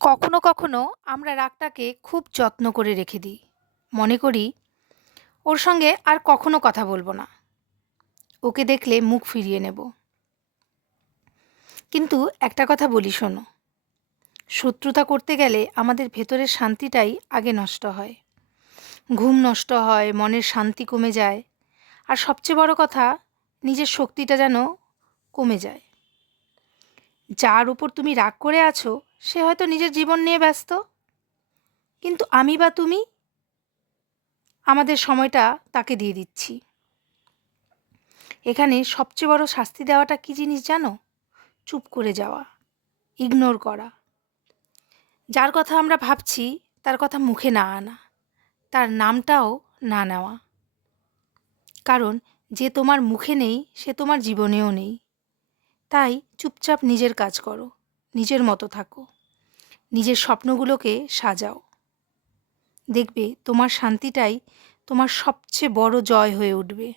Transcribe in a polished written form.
কখনো কখনো আমরা রাগটাকে খুব যত্ন করে রেখে দিই। মনে করি ওর সঙ্গে আর কখনো কথা বলবো না, ওকে দেখলে মুখ ফিরিয়ে নেব। কিন্তু একটা কথা বলি শোনো, শত্রুতা করতে গেলে আমাদের ভেতরের শান্তিটাই আগে নষ্ট হয়। ঘুম নষ্ট হয়, মনের শান্তি কমে যায়, আর সবচেয়ে বড় কথা, নিজের শক্তিটা যেন কমে যায়। যার উপর তুমি রাগ করে আছো সে হয়তো নিজের জীবন নিয়ে ব্যস্ত, কিন্তু আমি বা তুমি আমাদের সময়টা তাকে দিয়ে দিচ্ছি। এখানে সবচেয়ে বড় শাস্তি দেওয়াটা কী জিনিস জানো? চুপ করে যাওয়া, ইগনোর করা। যার কথা আমরা ভাবছি তার কথা মুখে না আনা, তার নামটাও না নেওয়া। কারণ যে তোমার মুখে নেই সে তোমার জীবনেও নেই। তাই চুপচাপ নিজের কাজ করো, নিজের মতো থাকো, নিজের স্বপ্নগুলোকে সাজাও। দেখবে তোমার শান্তিটাই তোমার সবচেয়ে বড় জয় হয়ে উঠবে।